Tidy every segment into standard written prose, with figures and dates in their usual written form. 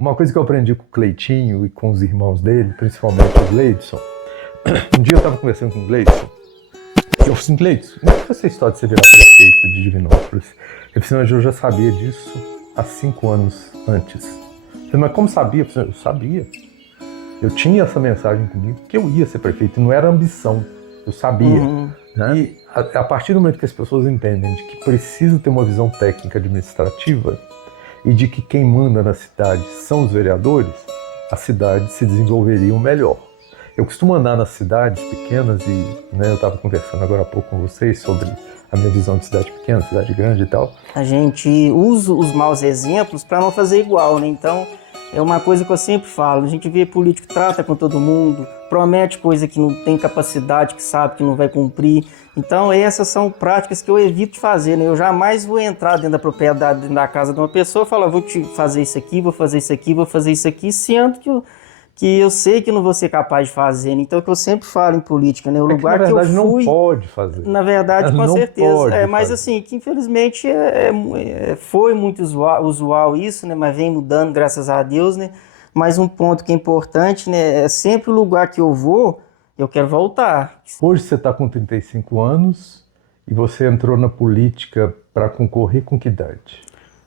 Uma coisa que eu aprendi com o Cleitinho e com os irmãos dele, principalmente o Gleidson. Um dia eu estava conversando com o Gleidson. E eu falei assim, Gleidson, como é que foi essa história de você virar prefeito de Divinópolis? Ele falou assim, eu já sabia disso há 5 anos antes. Eu falei, mas como sabia? Eu sabia. Eu tinha essa mensagem comigo que eu ia ser prefeito, não era ambição, eu sabia. Né? E a partir do momento que as pessoas entendem de que precisa ter uma visão técnica administrativa e de que quem manda na cidade são os vereadores, as cidades se desenvolveriam melhor. Eu costumo andar nas cidades pequenas e eu estava conversando agora há pouco com vocês sobre a minha visão de cidade pequena, cidade grande e tal. A gente usa os maus exemplos para não fazer igual, né? Então, é uma coisa que eu sempre falo, a gente vê político que trata com todo mundo, promete coisa que não tem capacidade, que sabe que não vai cumprir. Então, essas são práticas que eu evito de fazer, né? Eu jamais vou entrar dentro da propriedade, dentro da casa de uma pessoa e falar, vou te fazer isso aqui, vou fazer isso aqui, vou fazer isso aqui, sendo que eu sei que não vou ser capaz de fazer. Então, é o que eu sempre falo em política, né? O lugar que, na verdade, que eu fui... não pode fazer. Na verdade, com não certeza. Pode mas fazer. assim, que infelizmente foi muito usual isso, né? Mas vem mudando, graças a Deus, né? Mas um ponto que é importante, né? É sempre o lugar que eu vou, eu quero voltar. Hoje você está com 35 anos e você entrou na política para concorrer com que idade?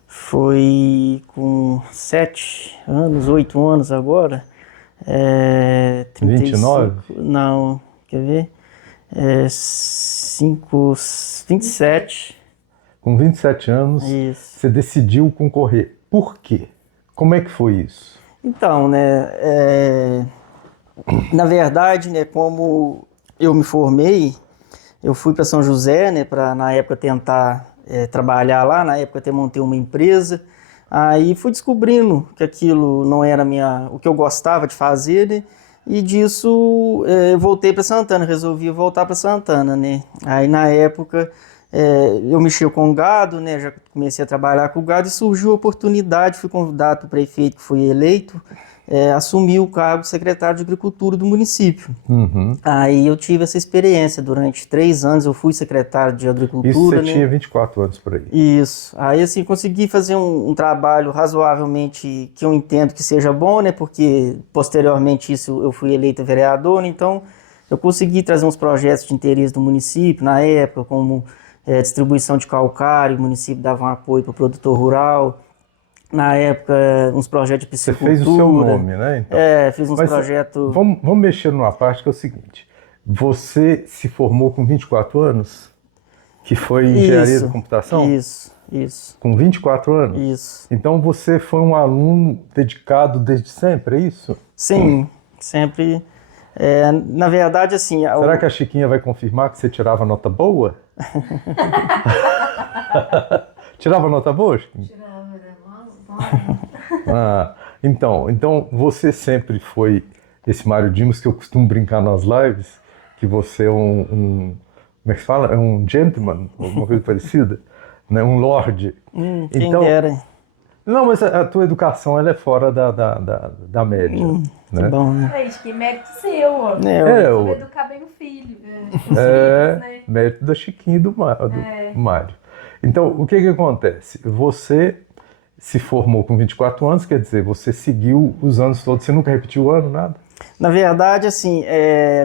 Foi com 7 anos, 8 anos agora. 29? Não, quer ver? 27. Com 27 anos, Isso. você decidiu concorrer. Por quê? Como é que foi isso? Então, né, na verdade, né, como eu me formei, eu fui para São José, né, para na época tentar trabalhar lá, na época até montei uma empresa, aí fui descobrindo que aquilo não era o que eu gostava de fazer, né, e disso eu voltei para Santana, resolvi voltar para Santana, né, aí na época eu mexia com gado, né, já comecei a trabalhar com gado e surgiu a oportunidade, fui convidado para o prefeito que foi eleito, assumir o cargo de secretário de Agricultura do município. Uhum. Aí eu tive essa experiência, durante 3 anos eu fui secretário de Agricultura. Isso você né? tinha 24 anos por aí. Isso, aí assim, consegui fazer um trabalho razoavelmente que eu entendo que seja bom, né, porque posteriormente isso eu fui eleito vereador, né? Então eu consegui trazer uns projetos de interesse do município na época, como distribuição de calcário, o município dava um apoio para o produtor rural. Na época, uns projetos de piscicultura. Você fez o seu nome, né? Então. Fiz uns projetos... Vamos mexer numa parte que é o seguinte. Você se formou com 24 anos? Que foi engenharia da computação? Isso. Com 24 anos? Isso. Então você foi um aluno dedicado desde sempre, é isso? Sim, sempre. Na verdade, assim... Será que a Chiquinha vai confirmar que você tirava nota boa? Tirava nota boa, Chiquinha? Então você sempre foi esse Mário Dimos que eu costumo brincar nas lives, que você é como é que se fala? É um gentleman, alguma coisa parecida, né? Um lord. Quem dera. Não, mas a tua educação ela é fora da média. Né? Que bom, né? Gente, que mérito seu, ó. Eu educar bem o filho. Né? Mérito da Chiquinha e do Mário. Então, o que acontece? Você se formou com 24 anos, quer dizer, você seguiu os anos todos, você nunca repetiu o ano, nada? Na verdade, assim,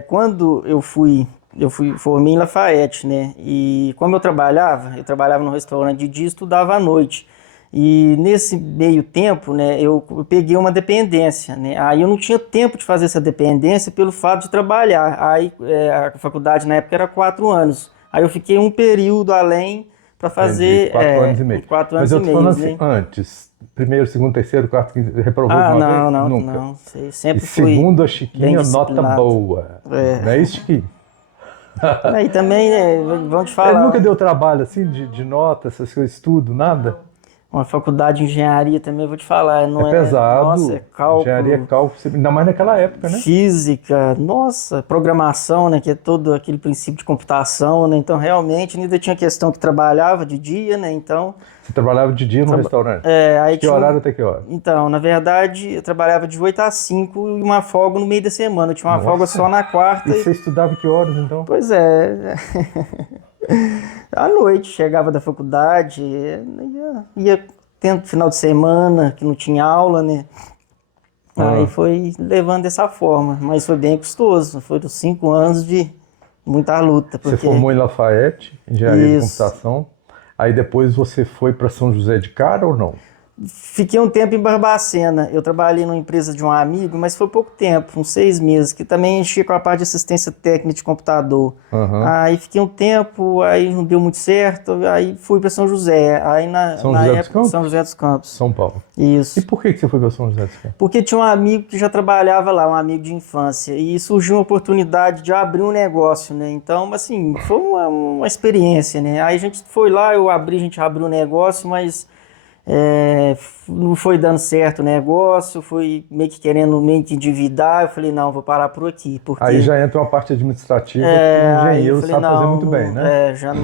quando eu formei em Lafayette, né? E como eu trabalhava no restaurante de dia e estudava à noite. E nesse meio tempo, né, eu peguei uma dependência, né? Aí eu não tinha tempo de fazer essa dependência pelo fato de trabalhar. Aí a faculdade na época era 4 anos. Aí eu fiquei um período além para fazer 4 anos e meio. 4 anos Mas eu tô falando assim, né? antes, primeiro, segundo, terceiro, quarto, quinto, reprovou alguma vez? Nunca. Não. Sempre e segundo a fui Chiquinha, nota boa. Não é isso, Chiquinha? Aí também, né, vão te falar. Ele nunca deu trabalho assim, de nota, essas coisas, estudo, nada? Uma faculdade de engenharia também, vou te falar, não é pesado, nossa, é cálculo, engenharia é cálculo, ainda mais naquela época, né? Física, nossa, programação, né, que é todo aquele princípio de computação, né, então realmente ainda tinha questão que trabalhava de dia, né, então... Você trabalhava de dia no restaurante? Aí de que horário até que hora? Então, na verdade, eu trabalhava de 8 às 5 e uma folga no meio da semana, eu tinha uma folga só na quarta. E você estudava que horas, então? Pois é... À noite, chegava da faculdade, ia tendo final de semana, que não tinha aula, né? Aí foi levando dessa forma, mas foi bem custoso. Foram 5 anos de muita luta. Você Porque... formou em Lafayette, engenharia de Isso. computação. Aí depois você foi para São José de cara ou não? Fiquei um tempo em Barbacena. Eu trabalhei numa empresa de um amigo, mas foi pouco tempo, uns 6 meses, que também enchia com a parte de assistência técnica de computador. Aham. Aí fiquei um tempo, aí não deu muito certo, aí fui para São José. Aí São José dos Campos? São José dos Campos. São Paulo. Isso. E por que você foi para São José dos Campos? Porque tinha um amigo que já trabalhava lá, um amigo de infância, e surgiu uma oportunidade de abrir um negócio, né? Então, assim, foi uma experiência, né? Aí a gente foi lá, a gente abriu um negócio, mas não foi dando certo o negócio, fui meio que querendo meio que endividar. Eu falei, não, vou parar por aqui, porque... Aí já entra uma parte administrativa que o aí engenheiro eu falei, sabe fazer não, muito bem, né? já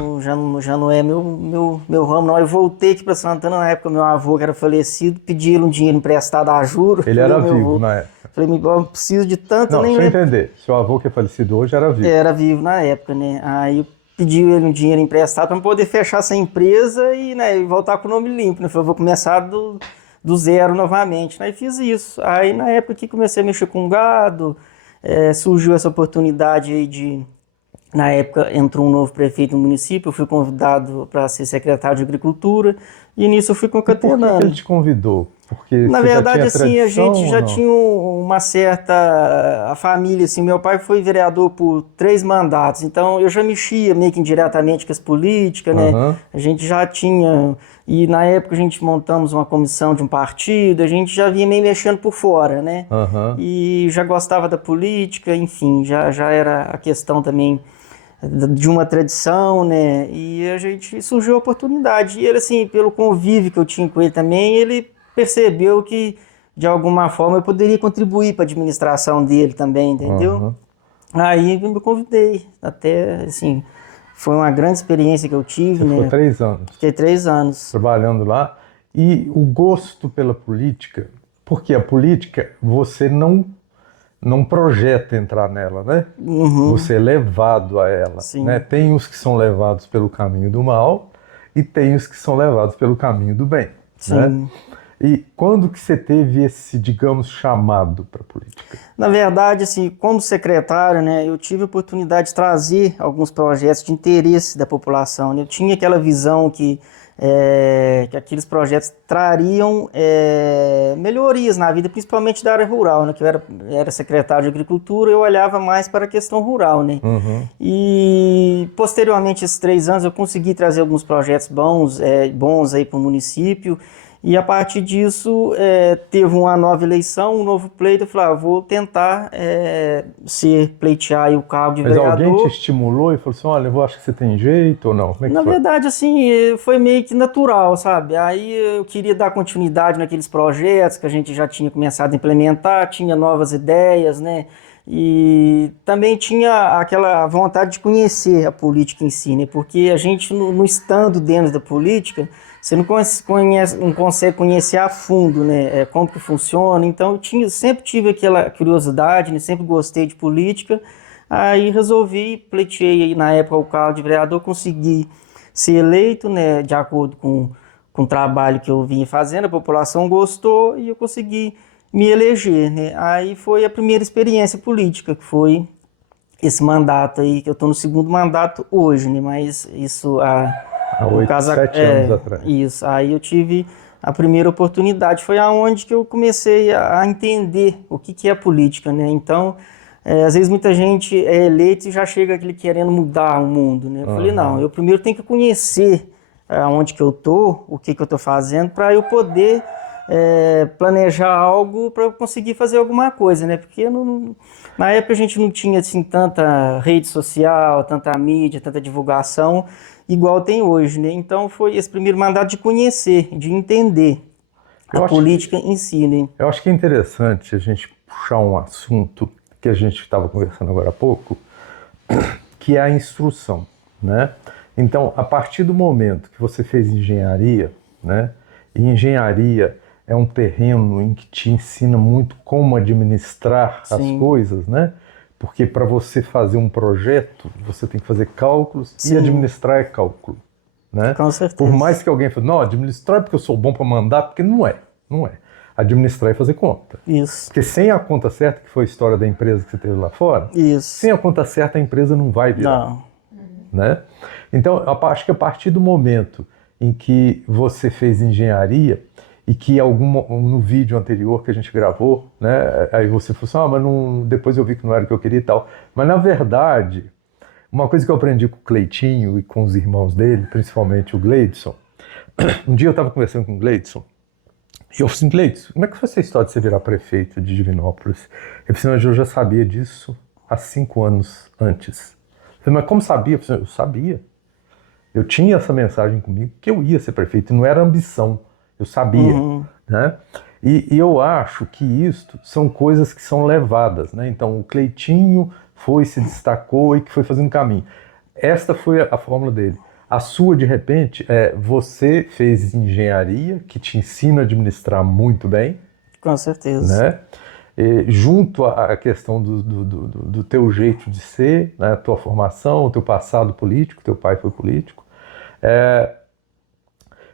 não é meu ramo, não. Eu voltei aqui para Santana, na época meu avô, que era falecido, pedi ele um dinheiro emprestado a juros. Ele era vivo na época. Falei, eu preciso de tanto, Não, eu nem deixa eu lembro. entender. Seu avô que é falecido hoje era vivo. Era vivo na época, né? Aí eu pedi ele um dinheiro emprestado para poder fechar essa empresa e, né, e voltar com o nome limpo, né? Falei, eu vou começar do zero novamente. Aí fiz isso. Aí na época que comecei a mexer com gado, surgiu essa oportunidade aí de... Na época entrou um novo prefeito no município, eu fui convidado para ser secretário de Agricultura e nisso eu fui E por concatenando. que ele te convidou? Porque Na você verdade, já tinha assim, a tradição, gente já ou não? tinha uma certa... A família, assim, meu pai foi vereador por 3 mandatos, então eu já mexia meio que indiretamente com as políticas, né? Aham. A gente já tinha... E na época a gente montamos uma comissão de um partido, a gente já vinha meio mexendo por fora, né? Aham. E já gostava da política, enfim, já era a questão também de uma tradição, né? E a gente surgiu a oportunidade. E ele, assim, pelo convívio que eu tinha com ele também, ele percebeu que de alguma forma eu poderia contribuir para a administração dele também, entendeu? Aham. Aí eu me convidei. Até, assim, foi uma grande experiência que eu tive, Você né? ficou 3 anos Fiquei 3 anos. trabalhando lá. E o gosto pela política, porque a política você não projeta entrar nela, né? Uhum. Você é levado a ela, Sim. né? Tem os que são levados pelo caminho do mal e tem os que são levados pelo caminho do bem, né? Sim. E quando que você teve esse, digamos, chamado para a política? Na verdade, assim, como secretário, né, eu tive a oportunidade de trazer alguns projetos de interesse da população, né? Eu tinha aquela visão que aqueles projetos trariam melhorias na vida, principalmente da área rural, né? Que eu era secretário de Agricultura, eu olhava mais para a questão rural, né? Uhum. E posteriormente, esses 3 anos, eu consegui trazer alguns projetos bons aí para o município. E a partir disso, teve uma nova eleição, um novo pleito. Eu falei, vou tentar pleitear aí o cargo de Mas vereador. alguém te estimulou e falou assim, olha, eu acho que você tem jeito ou não? Como é que Na foi? verdade, assim, foi meio que natural, sabe? Aí eu queria dar continuidade naqueles projetos que a gente já tinha começado a implementar, tinha novas ideias, né? E também tinha aquela vontade de conhecer a política em si, né? Porque a gente, no estando dentro da política, você não consegue conhecer a fundo, né? Como que funciona. Então, sempre tive aquela curiosidade, né? Sempre gostei de política. Aí resolvi, pleiteei aí, na época o cargo de vereador, consegui ser eleito, né? De acordo com o trabalho que eu vinha fazendo, a população gostou e eu consegui me eleger, né? Aí foi a primeira experiência política, que foi esse mandato aí, que eu estou no 2º mandato hoje, né? Mas isso Há 7 anos atrás. Isso, aí eu tive a primeira oportunidade, foi aonde que eu comecei a entender o que é a política, né? Então, às vezes muita gente é eleito e já chega aquele querendo mudar o mundo, né? Eu falei, não, eu primeiro tenho que conhecer aonde que eu tô, o que eu tô fazendo, para eu poder planejar algo para eu conseguir fazer alguma coisa, né? Porque na época a gente não tinha assim tanta rede social, tanta mídia, tanta divulgação igual tem hoje, né? Então foi esse primeiro mandato de conhecer, de entender a política em si, né? Eu acho que é interessante a gente puxar um assunto que a gente estava conversando agora há pouco, que é a instrução, né? Então, a partir do momento que você fez engenharia, né? E engenharia é um terreno em que te ensina muito como administrar as coisas, né? Porque para você fazer um projeto, você tem que fazer cálculos e administrar é cálculo, né? Com certeza. Por mais que alguém fale, não, administrar é porque eu sou bom para mandar, porque não é. administrar e fazer conta. Isso. Porque sem a conta certa, que foi a história da empresa que você teve lá fora, Isso. sem a conta certa a empresa não vai virar. Não. Né? Então, eu acho que a partir do momento em que você fez engenharia e que no vídeo anterior que a gente gravou, né, aí você falou assim, mas não, depois eu vi que não era o que eu queria e tal. Mas, na verdade, uma coisa que eu aprendi com o Cleitinho e com os irmãos dele, principalmente o Gleidson, um dia eu estava conversando com o Gleidson, e eu falei assim, Gleidson, como é que foi essa história de você virar prefeito de Divinópolis? Ele falou assim, eu já sabia disso há 5 anos antes. Eu falei, mas como sabia? Eu falei, eu sabia. Eu tinha essa mensagem comigo que eu ia ser prefeito, não era ambição, eu sabia. Né? E eu acho que isto são coisas que são levadas. Né? Então, o Cleitinho se destacou e que foi fazendo caminho. Esta foi a fórmula dele. A sua, de repente, você fez engenharia, que te ensina a administrar muito bem. Com certeza. Né? Junto à questão do teu jeito de ser, né? A tua formação, o teu passado político, teu pai foi político.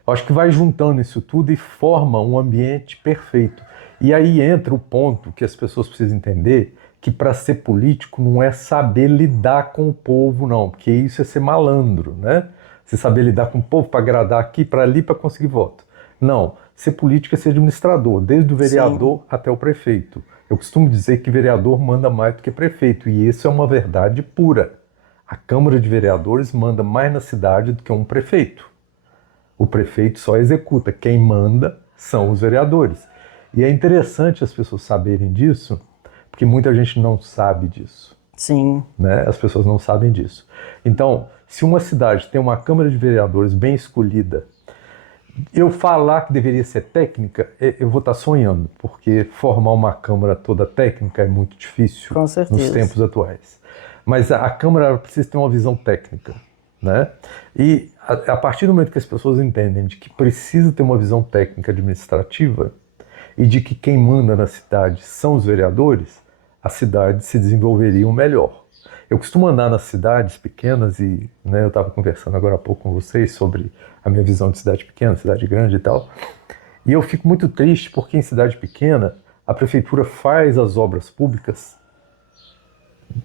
Eu acho que vai juntando isso tudo e forma um ambiente perfeito. E aí entra o ponto que as pessoas precisam entender, que para ser político não é saber lidar com o povo, não, porque isso é ser malandro, né? Você saber lidar com o povo para agradar aqui, para ali, para conseguir voto. Não, ser político é ser administrador, desde o vereador Sim. até o prefeito. Eu costumo dizer que vereador manda mais do que prefeito, e isso é uma verdade pura. A Câmara de Vereadores manda mais na cidade do que um prefeito. O prefeito só executa, quem manda são os vereadores. E é interessante as pessoas saberem disso, porque muita gente não sabe disso. Sim. Né? As pessoas não sabem disso. Então, se uma cidade tem uma Câmara de Vereadores bem escolhida, eu falar que deveria ser técnica, eu vou estar sonhando, porque formar uma Câmara toda técnica é muito difícil Com certeza. nos tempos atuais. Mas a Câmara precisa ter uma visão técnica. Né? E a partir do momento que as pessoas entendem de que precisa ter uma visão técnica administrativa e de que quem manda na cidade são os vereadores, as cidades se desenvolveriam melhor. Eu costumo andar nas cidades pequenas e né, eu estava conversando agora há pouco com vocês sobre a minha visão de cidade pequena, cidade grande e tal, e eu fico muito triste porque em cidade pequena a prefeitura faz as obras públicas,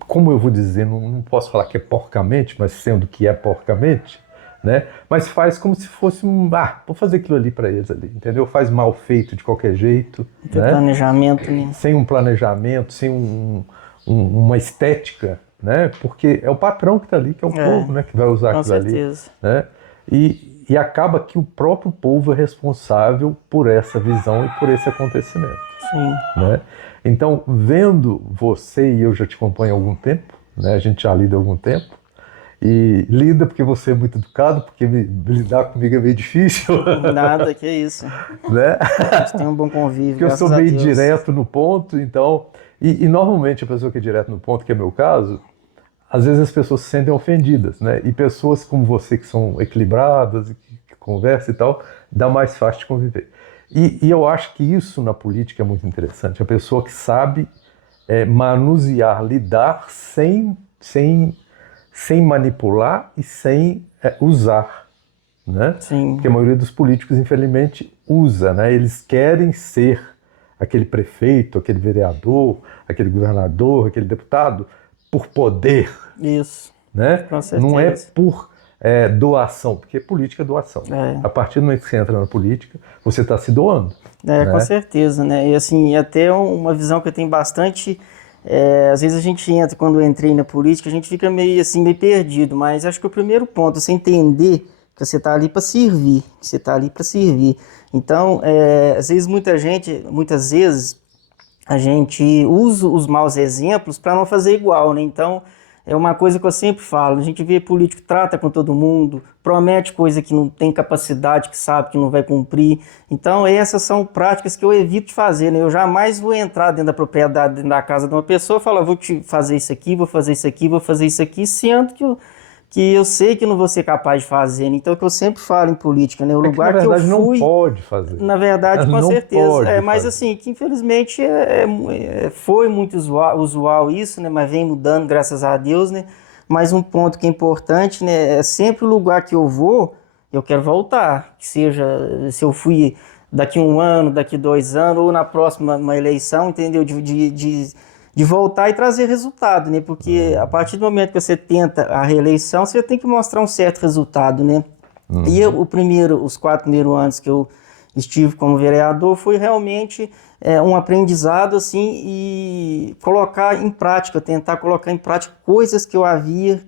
como eu vou dizer, não posso falar que é porcamente, mas sendo que é porcamente, né? Mas faz como se fosse vou fazer aquilo ali para eles ali, entendeu? Faz mal feito de qualquer jeito. Tem né? planejamento, né? Sem um planejamento, sem uma estética, né? Porque é o patrão que está ali, que é o povo, né? Que vai usar aquilo ali. Com certeza. Né? E acaba que o próprio povo é responsável por essa visão e por esse acontecimento. Sim. Né? Então, vendo você, e eu já te acompanho há algum tempo, né? A gente já lida há algum tempo, e lida porque você é muito educado, porque lidar comigo é meio difícil. Nada, que isso. Né? A gente tem um bom convívio, porque eu sou meio direto no ponto, então... E normalmente a pessoa que é direto no ponto, que é meu caso, às vezes as pessoas se sentem ofendidas, né? E pessoas como você que são equilibradas, que conversam e tal, dá mais fácil de conviver. E eu acho que isso na política é muito interessante. A pessoa que sabe manusear, lidar sem manipular e sem usar. Né? Sim. Porque a maioria dos políticos, infelizmente, usa. Né? Eles querem ser aquele prefeito, aquele vereador, aquele governador, aquele deputado, por poder. Isso. Né? Com certeza. Não é por doação, porque política é doação. É. A partir do momento que você entra na política, você está se doando. Né? Com certeza, né? E assim, até uma visão que eu tenho bastante, às vezes a gente entra, quando eu entrei na política, a gente fica meio assim, meio perdido, mas acho que o primeiro ponto é você entender que você está ali para servir, que você está ali para servir. Então, às vezes muitas vezes a gente usa os maus exemplos para não fazer igual, né? Então, é uma coisa que eu sempre falo, a gente vê político trata com todo mundo, promete coisa que não tem capacidade, que sabe que não vai cumprir. Então essas são práticas que eu evito de fazer, né? Eu jamais vou entrar dentro da propriedade, dentro da casa de uma pessoa e falar, vou te fazer isso aqui, vou fazer isso aqui, vou fazer isso aqui, sendo que eu sei que não vou ser capaz de fazer. Então é o que eu sempre falo em política, né? O lugar que, na verdade, que eu fui... não pode fazer. Na verdade, com certeza. Mas fazer. Assim, que infelizmente foi muito usual isso, né? Mas vem mudando, graças a Deus, né? Mas um ponto que é importante, né? É sempre o lugar que eu vou, eu quero voltar. Que seja, se eu fui daqui 1 ano, daqui 2 anos, ou na próxima uma eleição, entendeu? De voltar e trazer resultado, né? Porque a partir do momento que você tenta a reeleição, você tem que mostrar um certo resultado, né? E os 4 primeiros anos que eu estive como vereador foi realmente um aprendizado, assim, e tentar colocar em prática coisas que eu havia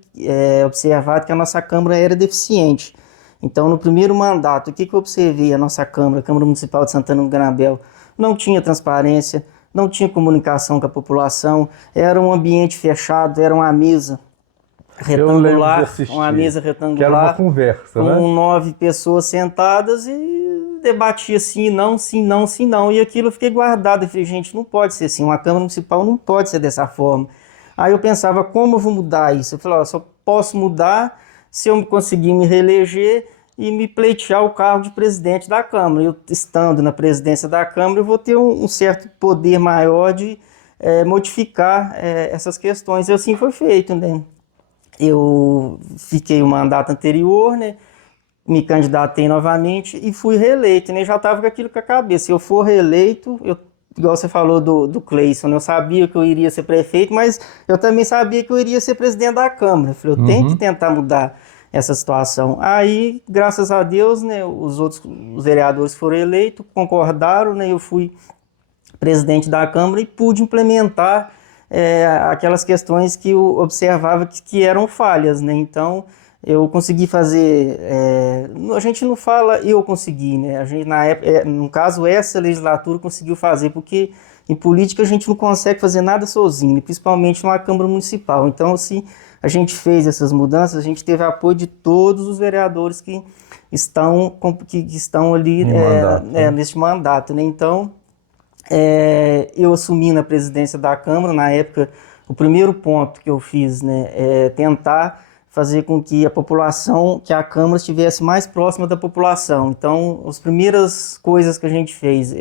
observado que a nossa Câmara era deficiente. Então, no primeiro mandato, o que eu observei? A nossa Câmara, a Câmara Municipal de Santana do Garanhuns, não tinha transparência, não tinha comunicação com a população, era um ambiente fechado, era uma mesa retangular, que era uma conversa, né? com 9 pessoas sentadas e debatia sim, não, sim, não, sim, não. E aquilo eu fiquei guardado. Eu falei, gente, não pode ser assim, uma Câmara Municipal não pode ser dessa forma. Aí eu pensava, como eu vou mudar isso? Eu falei, ó, só posso mudar se eu conseguir me reeleger e me pleitear o cargo de presidente da Câmara. Eu, estando na presidência da Câmara, eu vou ter um certo poder maior de modificar essas questões. E assim foi feito, né? Eu fiquei o mandato anterior, né? Me candidatei novamente e fui reeleito, né? Já estava com aquilo com a cabeça. Se eu for reeleito, igual você falou do Cleison, eu sabia que eu iria ser prefeito, mas eu também sabia que eu iria ser presidente da Câmara. Eu falei, eu tenho que tentar mudar essa situação. Aí, graças a Deus, né, os vereadores foram eleitos, concordaram, né? Eu fui presidente da Câmara e pude implementar aquelas questões que eu observava que eram falhas, né? Então, eu consegui fazer. A gente não fala eu consegui, né? A gente, na época, no caso, essa legislatura conseguiu fazer, porque em política a gente não consegue fazer nada sozinho, principalmente numa Câmara Municipal. Então, se a gente fez essas mudanças, a gente teve apoio de todos os vereadores que estão ali neste mandato, né? Então, eu assumi na presidência da Câmara, na época, o primeiro ponto que eu fiz, né, é tentar fazer com que a Câmara estivesse mais próxima da população. Então, as primeiras coisas que a gente fez,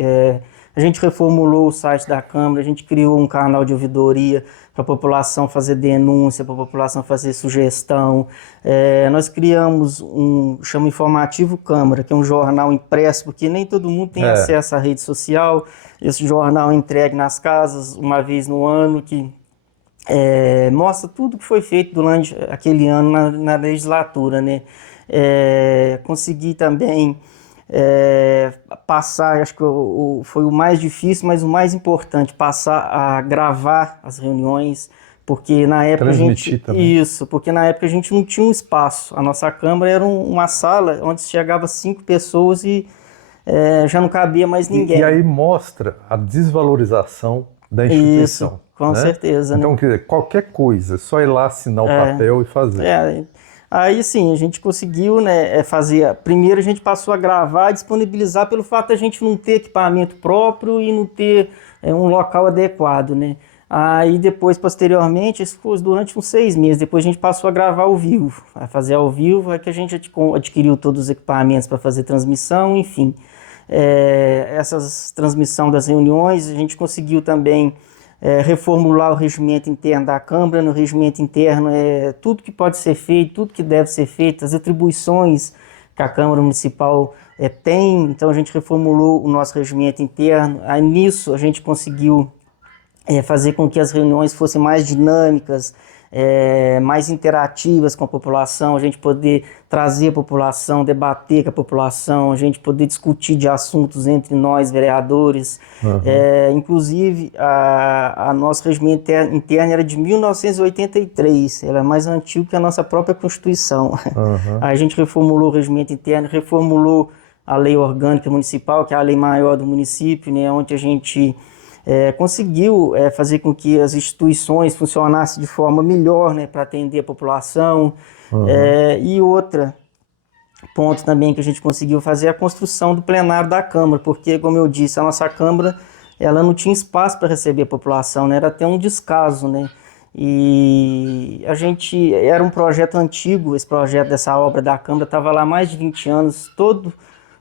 a gente reformulou o site da Câmara, a gente criou um canal de ouvidoria para a população fazer denúncia, para a população fazer sugestão. Nós criamos chama Informativo Câmara, que é um jornal impresso, porque nem todo mundo tem acesso à rede social. Esse jornal é entregue nas casas uma vez no ano, que mostra tudo que foi feito durante aquele ano na legislatura, né? Consegui também passar, acho que foi o mais difícil, mas o mais importante, passar a gravar as reuniões, porque na época porque na época a gente não tinha um espaço. A nossa Câmara era uma sala onde chegava 5 pessoas e já não cabia mais ninguém. E aí mostra a desvalorização da instituição. Isso, com certeza. Então, né? quer dizer, qualquer coisa, só ir lá assinar o papel e fazer. Aí sim, a gente conseguiu, né, fazer. Primeiro a gente passou a gravar e disponibilizar pelo fato de a gente não ter equipamento próprio e não ter um local adequado, né? Aí depois, posteriormente, isso foi durante uns 6 meses, depois a gente passou a gravar ao vivo. A fazer ao vivo é que a gente adquiriu todos os equipamentos para fazer transmissão, enfim. Essas transmissão das reuniões, a gente conseguiu também reformular o regimento interno da Câmara. No regimento interno tudo que pode ser feito, tudo que deve ser feito, as atribuições que a Câmara Municipal tem. Então a gente reformulou o nosso regimento interno. Aí nisso a gente conseguiu fazer com que as reuniões fossem mais dinâmicas, mais interativas com a população, a gente poder trazer a população, debater com a população, a gente poder discutir de assuntos entre nós, vereadores. Inclusive, a nosso regimento interno era de 1983, ela é mais antigo que a nossa própria Constituição. Aí a gente reformulou o regimento interno, reformulou a lei orgânica municipal, que é a lei maior do município, né, onde a gente conseguiu fazer com que as instituições funcionassem de forma melhor, né, para atender a população. E outro ponto também que a gente conseguiu fazer é a construção do plenário da Câmara, porque, como eu disse, a nossa Câmara ela não tinha espaço para receber a população, né, era até um descaso, né? E a gente, era um projeto antigo, esse projeto dessa obra da Câmara estava lá há mais de 20 anos,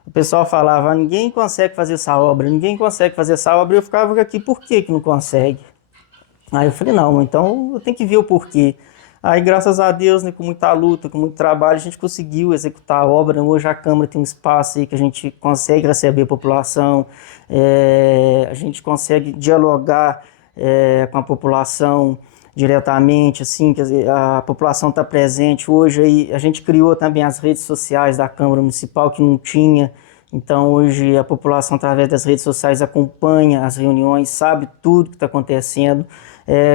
o pessoal falava, ninguém consegue fazer essa obra, ninguém consegue fazer essa obra, e eu ficava aqui, por que não consegue? Aí eu falei, não, então eu tenho que ver o porquê. Aí, graças a Deus, né, com muita luta, com muito trabalho, a gente conseguiu executar a obra. Hoje a Câmara tem um espaço aí que a gente consegue receber a população, a gente consegue dialogar com a população diretamente, assim, quer dizer, a população está presente. Hoje aí, a gente criou também as redes sociais da Câmara Municipal, que não tinha. Então, hoje a população, através das redes sociais, acompanha as reuniões, sabe tudo que está acontecendo.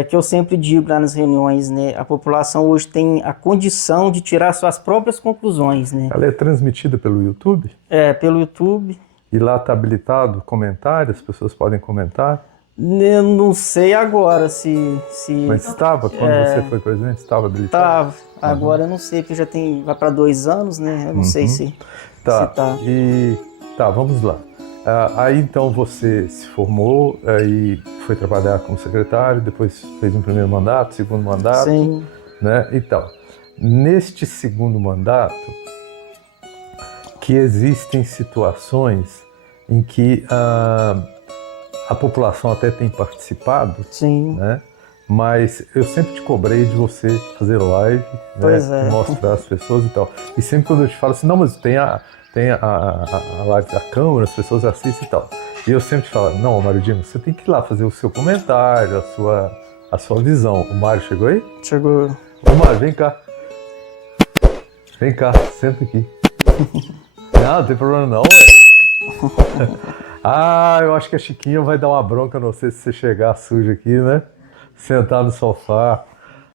Que eu sempre digo lá nas reuniões, né? A população hoje tem a condição de tirar suas próprias conclusões, né? Ela é transmitida pelo YouTube? Pelo YouTube. E lá está habilitado comentários, as pessoas podem comentar? Eu não sei agora se... Mas estava, quando você foi presidente, estava habilitado? Estava. Agora eu não sei, porque já vai para 2 anos, né? Eu não sei se tá. Se tá. Vamos lá. Aí então você se formou e foi trabalhar como secretário, depois fez um primeiro mandato, segundo mandato, Sim. né? Então, neste segundo mandato, que existem situações em que a população até tem participado, Sim. né? Mas eu sempre te cobrei de você fazer live, né? Mostrar as pessoas e tal. E sempre quando eu te falo assim, não, mas tem a live da Câmara, as pessoas assistem e tal. E eu sempre falo, não, Mário Dino, você tem que ir lá fazer o seu comentário, a sua visão. O Mário chegou aí? Chegou. Ô Mário, vem cá. Vem cá, senta aqui. Não tem problema não, eu acho que a Chiquinha vai dar uma bronca, não sei se você chegar sujo aqui, né? Sentar no sofá.